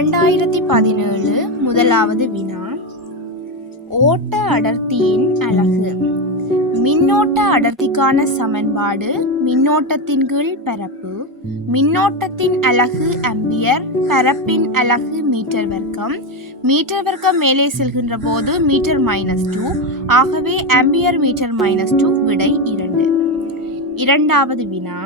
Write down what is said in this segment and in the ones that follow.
2017 முதலாவது வினா. ஓட்ட அடர்த்தியின் அலகு. மின்னோட்ட அடர்த்திக்கான சமன்பாடு மின்னோட்டத்தின் கீழ் பரப்பு. மின்னோட்டத்தின் அலகு ஆம்பியர், பரப்பின் அலகு மீட்டர் வர்க்கம். மீட்டர் வர்க்கம் மேலே செல்கின்ற போது மீட்டர் -2, ஆகவே ஆம்பியர் மீட்டர் -2 விடை 2. இரண்டாவது வினா.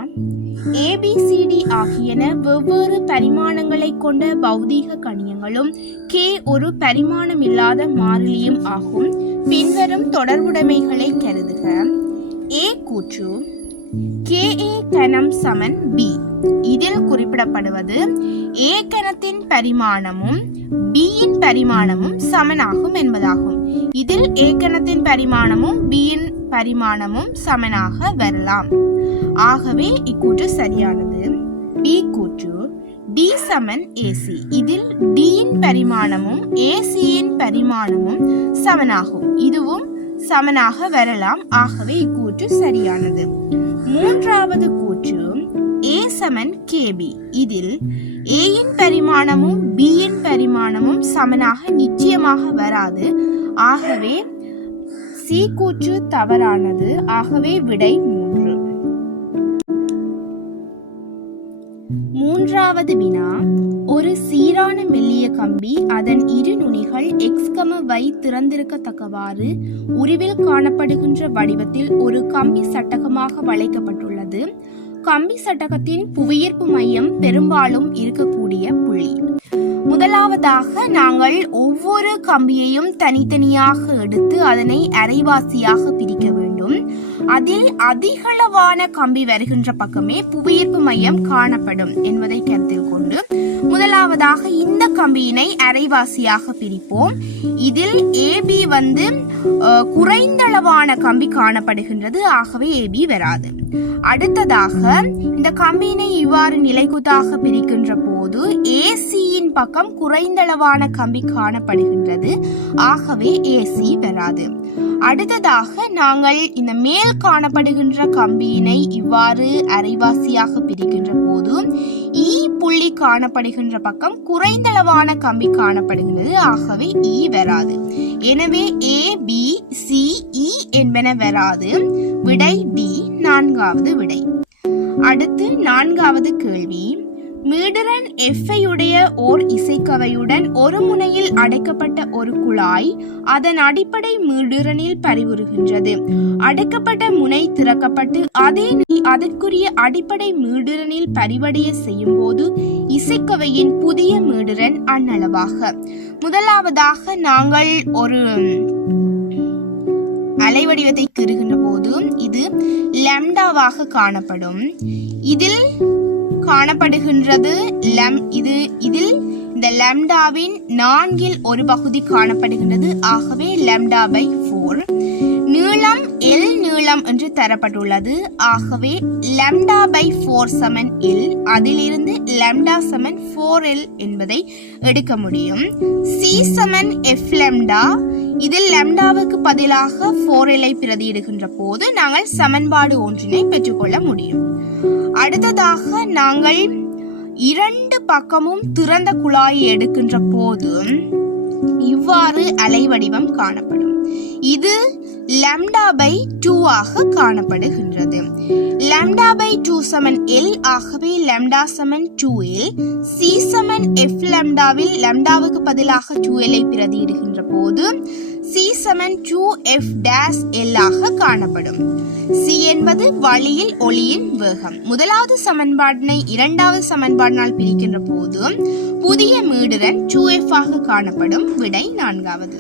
ABCD ஆகியன வெவ்வேறு பரிமாணங்களை கொண்ட பௌதீக கணியங்களும் K ஒரு பரிமாணமில்லாத மாறிலியும் ஆகும். பின்வரும் தொடர்புடைமைகளை கருதுக. A கூற்று KA கணம் சமன் B. இதில் குறிப்பிடப்படுவது A கணத்தின் பரிமாணமும் B இன் பரிமாணமும் சமனாகும் என்பதாகும். இதில் A கணத்தின் பரிமாணமும் B இன் பரிமாணமும் சமனாக வரலாம். ஆகவே இக்கூற்று சரியானது. B கூற்று D சமன் AC. இதில் D இன் பரிமாணமும் AC இன் பரிமாணமும் சமனாகும். இதுவும் சமனாக வரலாம். ஆகவே இக்கூற்று சரியானது. மூன்றாவது கூற்று A சமன் KB. இதில் A இன் பரிமாணமும் B இன் பரிமாணமும் சமனாக நிச்சயமாக வராது. ஆகவே C கூற்று தவறானது. ஆகவே விடை 3. மூன்றாவது வினா. ஒரு சீரான மெல்லிய கம்பி அதன் இரு நுனிகள் x, y திறந்திருக்கத்தக்கவாறு உருவில் காணப்படுகின்ற வடிவத்தில் ஒரு கம்பி சட்டகமாக வளைக்கப்பட்டுள்ளது. கம்பி சட்டகத்தின் புவியீர்ப்பு மையம் பெரும்பாலும் இருக்கக்கூடிய புள்ளி. முதலாவதாக நாங்கள் ஒவ்வொரு கம்பியையும் தனித்தனியாக எடுத்து அதனை அரைவாசியாக பிரிக்க வேண்டும். அதில் அதிகளவான கம்பி வருகின்ற பக்கமே புவியீர்ப்பு மையம் காணப்படும் என்பதை கருத்தில் கொண்டு முதலாவதாக இந்த கம்பியினை அரைவாசியாக பிரிப்போம். இதில் AB குறைந்தளவான கம்பி காணப்படுகின்றது. ஆகவே AB வராது. அடுத்ததாக இந்த கம்பியினை இவ்வாறு நிலைக்குத்தாக பிரிக்கின்ற போது ACயின் பக்கம் குறைந்தளவான கம்பி காணப்படுகின்றது. ஆகவே AC வராது. அடுத்ததாக நாங்கள் இந்த மேல் காணப்படுகின்ற கம்பியினை இவ்வாறு அரைவாசியாக பிரிக்கின்ற போது E புள்ளி காணப்படுகின்ற பக்கம் குறைந்தளவான கம்பி காணப்படுகின்றது. ஆகவே E வராது. எனவே ABCE என்பன வராது. விடை D, நான்காவது விடை. அடுத்து நான்காவது கேள்வி. மீடுரன் F உடைய ஓர் இசைக்கவையுடன் ஒரு முனையில் அடைக்கப்பட்ட ஒரு குழாய் அதன் அடிப்படை மீடுரனில் பரிவுறுகின்றது. அடைக்கப்பட்ட முனை திறக்கப்பட்டு அதற்குரிய அடிப்படை மீடுரனில் பரிவடைய செய்யும் போது இசைக்கவையின் புதிய மீடுரன் அன்னளவாக. முதலாவதாக நாங்கள் ஒரு அலைவடிவத்தை கருகின்ற போது இது லாம்டாவாக காணப்படும். இதில் காணப்படுகின்றது இதில் இந்த லாம்டாவின் 4இல் ஒரு பகுதி காணப்படுகின்றது. ஆகவே λ/4. நீளம் L நீளம் என்று தரப்பட்டுள்ளது. ஆகவே λ/4 சமன் L. அதிலிருந்து λ சமன் 4L என்பதை எடுக்க முடியும். C சமன் F⍵. இதில் λவுக்கு பதிலாக 4L பிரதியிடுகின்ற போது நாங்கள் சமன்பாடு ஒன்றினை பெற்றுக்கொள்ள முடியும். அடுத்ததாக நாங்கள் இரண்டு பக்கமும் திறந்த குழாயை எடுக்கின்ற போது இவ்வாறு அலைவடிவம் காணப்படும். இது λ/2 ஆக காணப்படுகின்றது. λ/2 சமன் L. ஆகவே λ சமன் 2L. C சமன் F⍵வில் λவுக்கு பதிலாக 2L பிரதியிடுகின்ற போது C சமன் 2F'L ஆக காணப்படும். C என்பது வழியில் ஒளியின் வேகம். முதலாவது சமன்பாட்டினை இரண்டாவது சமன்பாட்டினால் பிரிக்கின்ற போது புதிய மீடுரன் 2F ஆக காணப்படும். விடை நான்காவது.